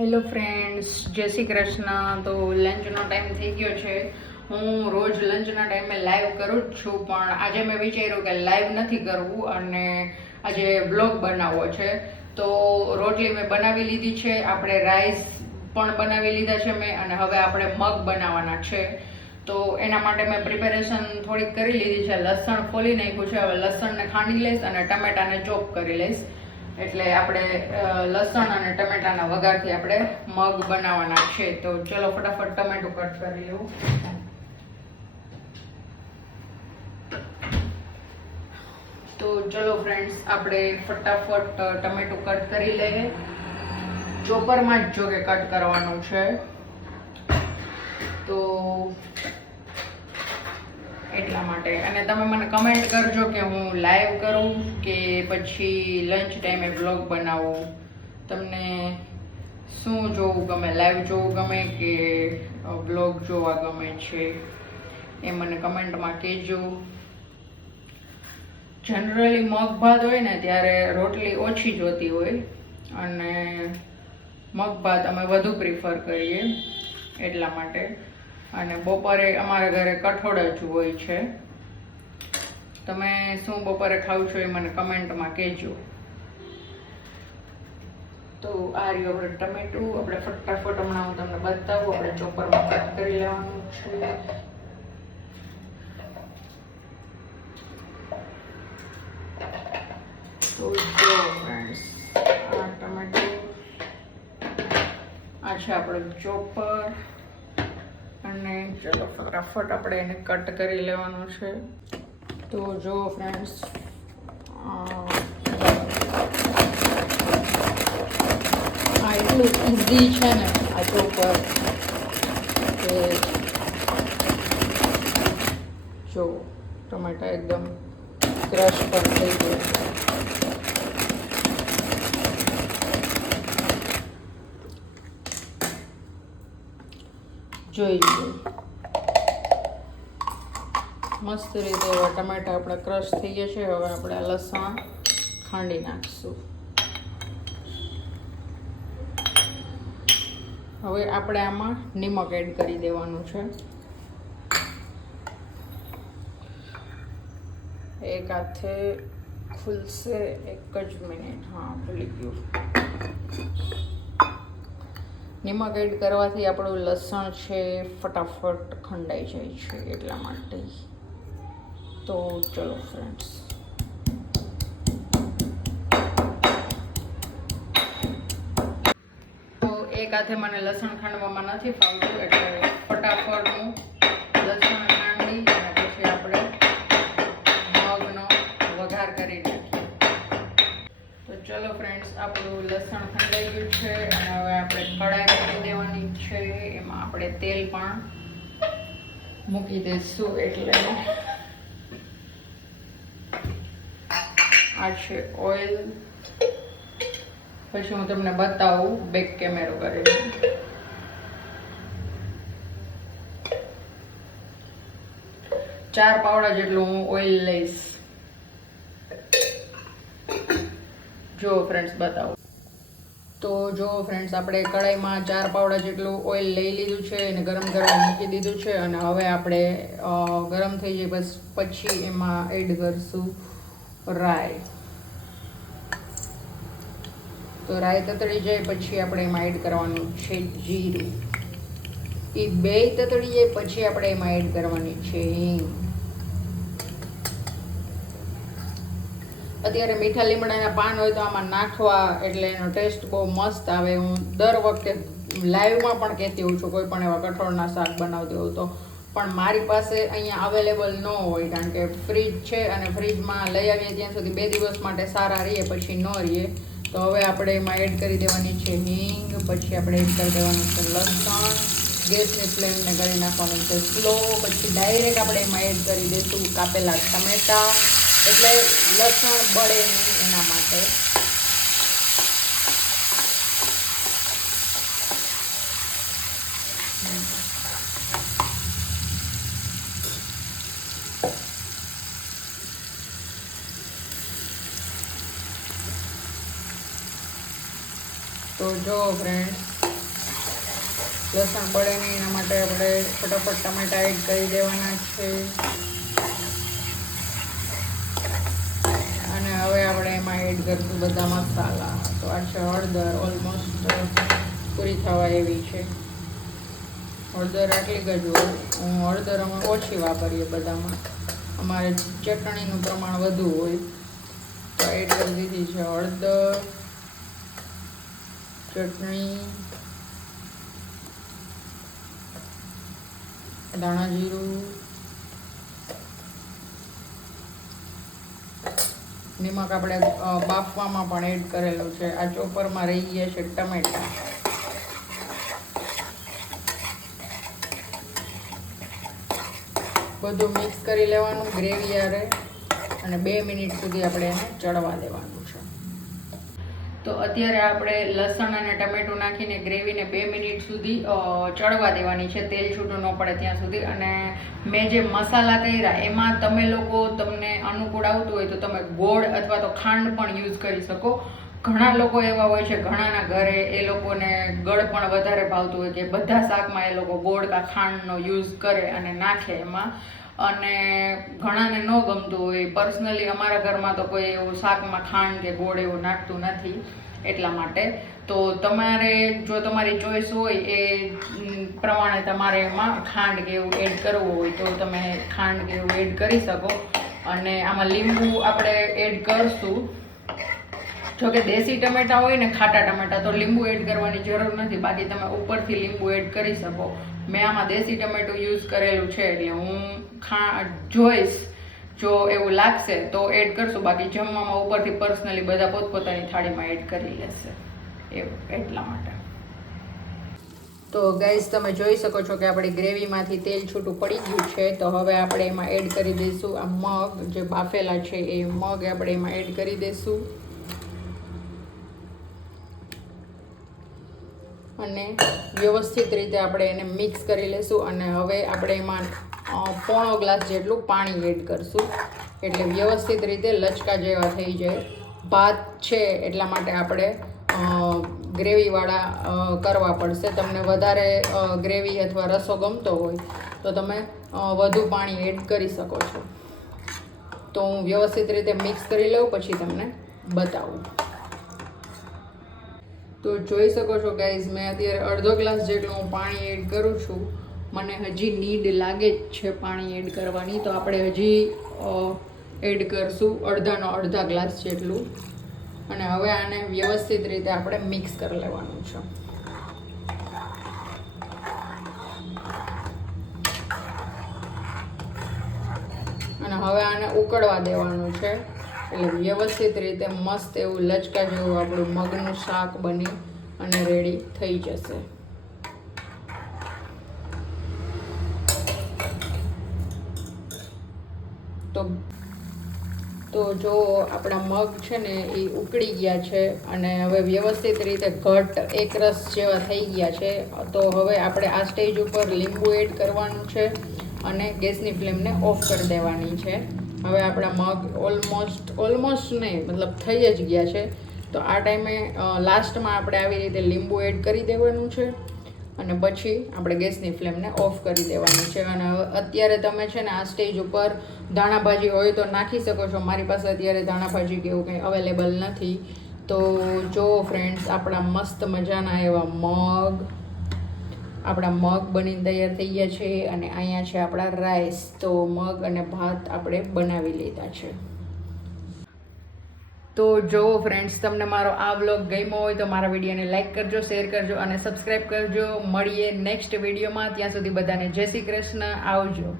Hello friends, જય શ્રી કૃષ્ણ. તો લંચનો time થઈ ગયો છે. હું રોજ લંચના ટાઈમે લાઈવ કરું જ છું, પણ આજે મેં વિચાર્યું કે લાઈવ નથી કરવું અને આજે બ્લોગ બનાવવો છે. તો રોટલી મેં બનાવી લીધી છે, આપણે રાઈસ પણ બનાવી લીધા છે મેં, અને હવે આપણે મગ બનાવવાના છે. તો એના માટે મેં પ્રિપેરેશન થોડીક કરી લીધી છે. લસણ ફોલી નાખ્યું છે. હવે લસણને ખાંડી લઈશ અને ટમેટાને ચોપ કરી લઈશ. એટલે આપણે લસણ અને ટમેટાના વઘારથી આપણે મગ બનાવવાના છે. તો ચલો ફટાફટ ટમેટું કટ કરી લઉં. તો ચલો ફ્રેન્ડ્સ, આપણે ફટાફટ ટમેટું કટ કરી લઈએ. ચોપરમાં જ જો કે કટ કરવાનું છે. તો એટલા માટે. અને તમે મને કમેન્ટ કરજો કે હું લાઈવ કરું કે પછી લંચ ટાઈમે વ્લોગ બનાવું. તમને શું જોવું ગમે, લાઈવ જોવું ગમે કે વ્લોગ જોવા ગમે છે, એ મને કમેન્ટમાં કહેજો. જનરલી મગ ભાત હોય ને ત્યારે રોટલી ઓછી જોતી હોય અને મગ ભાત અમે વધુ પ્રિફર કરીએ એટલા માટે. અને બપોરે અમારા ઘરે કઠોળ જ હોય છે. તમે શું બપોરે ખાવ છો એ મને કમેન્ટમાં કહેજો. તો આ રહ્યું આપણે ટમેટું. આપણે ફટાફટ હમણાં હું તમને બતાવું. આપણે ચોપરમાં કટ કરી લેવાનું છે. તો જો ફ્રેન્ડ્સ, આ ટમેટું, આ છે આપણું ચોપર. અને ચલો ફટાફટ આપણે એને કટ કરી લેવાનું છે. તો જો ફ્રેન્ડ્સ, આ એટલું ઇઝી છે ને આ ચોપર કે જો ટમેટા એકદમ ક્રશ પણ થઈ ગયા છે. જોઈ લો, મસ્ત રીતે એવા ટમેટા આપણા ક્રશ થઈ ગયા છે. હવે આપણે લસણ ખાંડી નાખીશું. હવે આપણે આમાં નિમક એડ કરી દેવાનું છે. એક હાથે ખુલશે, એક જ મિનિટ. હા, ખુલી ગયું. નિમક એડ કરવાથી આપણું લસણ છે ફટાફટ ખંડાઈ જાય છે એટલા માટે. તો ચલો ફ્રેન્ડ્સ, તો એક હાથે મને લસણ ખાંડવામાં નથી ફાવતું, એટલે ફટાફટ હું લસણ ખાંડી અને પછી આપણે મગનો વઘાર કરી નાખીએ. તો ચલો ફ્રેન્ડ્સ, આપણું લસણ ખંડાઈ ગયું છે અને હવે આપણે કઢાઈ મૂકી દેવાની છે. એમાં આપણે તેલ પણ મૂકી દઈશું. એટલે આ છે ઓઇલ. પછી હું તમને બતાવું બેક કેમેરો કરીને. 4 પાવડા જેટલું હું ઓઇલ લઈશ. જો ફ્રેન્ડ્સ બતાવો. તો જો ફ્રેન્ડ્સ, આપણે કઢાઈમાં 4 પાવડા જેટલું ઓઇલ લઈ લીધું છે અને ગરમ કરવા મૂકી દીધું છે. અને હવે આપણે ગરમ થઈ જાય બસ પછી એમાં એડ કરશું રાઈ. તો રાઈ તતડી જાય પછી આપણે એમાં એડ કરવાનું છે જીરું. એ બે તતડી જાય પછી આપણે એમાં એડ કરવાની છે હિંગ. અત્યારે મીઠા લીમડાના પાન હોય તો આમાં નાખવા, એટલે એનો ટેસ્ટ બહુ મસ્ત આવે. હું દર વખતે લાઈવમાં પણ કહેતી હોઉં છું કોઈ પણ એવા કઠોળના શાક બનાવતી હોઉં તો. પણ મારી પાસે અહીંયા અવેલેબલ ન હોય, કારણ કે ફ્રીજ છે અને ફ્રીજમાં લઈ આવીએ ત્યાં સુધી 2 દિવસ માટે સારા રહીએ, પછી ન રહીએ. તો હવે આપણે એમાં એડ કરી દેવાની છે હિંગ. પછી આપણે એડ કરી દેવાનું છે લસણ. ગેસની ફ્લેમને કરી નાખવાનું છે સ્લો. પછી ડાયરેક્ટ આપણે એમાં એડ કરી દઈશું કાપેલા ટમેટા, એટલે લસણ બળે નહીં એના માટે. તો જો ફ્રેન્ડ્સ, લસણ બળે નહીં એના માટે આપણે ફટાફટ ટમેટા એડ કરી દેવાના છે. અને હવે આપણે એમાં એડ કરીશું બધા મસાલા. તો આ છે હળદર, ઓલમોસ્ટ પૂરી થવા એવી છે. હળદર આટલી જ હોય. હળદર અમે ઓછી વાપરીએ બધામાં, અમારે ચટણીનું પ્રમાણ વધુ હોય. તો એડ કરી દીધી છે હળદર, ચટણી, ધાણા જીરું, નિમક આપણે બાફવામાં પણ એડ કરેલું છે. આ ચોપરમાં રહી ગયા છે ટમેટા. બધું મિક્સ કરી લેવાનું ગ્રેવી યારે અને 2 મિનિટ સુધી આપણે એને ચડવા દેવાનું છે. તો અત્યારે આપણે લસણ અને ટમેટું નાખીને ગ્રેવીને 2 મિનિટ સુધી ચડવા દેવાની છે, તેલ છૂટું ન પડે ત્યાં સુધી. અને મેં જે મસાલા કર્યા એમાં તમે લોકો તમને અનુકૂળ આવતું હોય તો તમે ગોળ અથવા તો ખાંડ પણ યુઝ કરી શકો. ઘણા લોકો એવા હોય છે, ઘણાના ઘરે એ લોકોને ગળ પણ વધારે ભાવતું હોય કે બધા શાકમાં એ લોકો ગોળ કા ખાંડનો યુઝ કરે અને નાખે એમાં. અને ઘણાને ન ગમતું હોય. પર્સનલી અમારા ઘરમાં તો કોઈ એવું શાકમાં ખાંડ કે ગોળ એવું નાખતું નથી, એટલા માટે. તો તમારે જો તમારી ચોઈસ હોય એ પ્રમાણે તમારે એમાં ખાંડ કે એવું એડ કરવું હોય તો તમે ખાંડ કે એવું એડ કરી શકો. અને આમાં લીંબુ આપણે એડ કરશું. જો કે દેશી ટમેટા હોય ને ખાટા ટમેટા તો લીંબુ એડ કરવાની જરૂર નથી, બાકી તમે ઉપરથી લીંબુ એડ કરી શકો. મેં આમાં દેશી ટમેટું યુઝ કરેલું છે એટલે હું જોઈશ જો એવું લાગશે તો એડ કરશું, બાકી જમવામાં ઉપરથી પર્સનલી બધા પોતપોતાની થાળીમાં એડ કરી લેશે એવું, એટલા માટે. તો ગાઈઝ તમે જોઈ શકો છો કે આપણી ગ્રેવીમાંથી તેલ છૂટું પડી ગયું છે. તો હવે આપણે એમાં એડ કરી દઈશું આ મગ જે બાફેલા છે, એ મગ આપણે એમાં એડ કરી દઈશું અને વ્યવસ્થિત રીતે આપણે એને મિક્સ કરી લઈશું. અને હવે આપણે એમાં 1/4 ગ્લાસ જેટલું પાણી એડ કરશું એટલે વ્યવસ્થિત રીતે લચકા જેવા થઈ જાય. ભાત છે એટલા માટે આપણે ગ્રેવીવાળા કરવા પડશે. તમને વધારે ગ્રેવી અથવા રસો ગમતો હોય તો તમે વધુ પાણી એડ કરી શકો છો. તો હું વ્યવસ્થિત રીતે મિક્સ કરી લઉં પછી તમને બતાવું. તો જોઈ શકો છો ગાઈઝ, મેં અત્યારે 1/2 ગ્લાસ જેટલું હું પાણી એડ કરું છું. મને હજી નીડ લાગે જ છે પાણી એડ કરવાની, તો આપણે હજી એડ કરશું 1/2 ગ્લાસ જેટલું. અને હવે આને વ્યવસ્થિત રીતે આપણે મિક્સ કરી લેવાનું છે. અને હવે આને ઉકળવા દેવાનું છે એટલે વ્યવસ્થિત રીતે મસ્ત એવું લચકા જેવું આપણું મગનું શાક બની અને રેડી થઈ જશે. તો જો આપણા મગ છે ને એ ઉકળી ગયા છે અને હવે વ્યવસ્થિત રીતે ઘટ એકરસ જેવા થઈ ગયા છે. તો હવે આપણે આ સ્ટેજ ઉપર લીંબુ એડ કરવાનું છે અને ગેસની ફ્લેમને ઓફ કરી દેવાની છે. હવે આપણા મગ ઓલમોસ્ટ નહીં મતલબ થઈ જ ગયા છે. તો આ ટાઈમે લાસ્ટમાં આપણે આવી રીતે લીંબુ એડ કરી દેવાનું છે અને પછી આપણે ગેસની ફ્લેમને ઓફ કરી દેવાની છે. અને અત્યારે તમે છે ને આ સ્ટેજ ઉપર ધાણાભાજી હોય તો નાખી શકો છો. મારી પાસે અત્યારે ધાણાભાજી કે એવું કંઈ અવેલેબલ નથી. તો જો ફ્રેન્ડ્સ, આપણા મસ્ત મજાના એવા આપણા મગ બનીને તૈયાર થઈ ગયા છે. અને અહીંયા છે આપણા રાઈસ. તો મગ અને ભાત આપણે બનાવી લીધા છે. તો જો ફ્રેન્ડ્સ, તમને મારો આ વ્લોગ ગમ્યો હોય તો મારા વિડીયોને લાઇક કરજો, શેર કરજો અને સબસ્ક્રાઈબ કરજો. મળીએ નેક્સ્ટ વિડીયોમાં. ત્યાં સુધી બધાને જય શ્રી કૃષ્ણ. આવજો.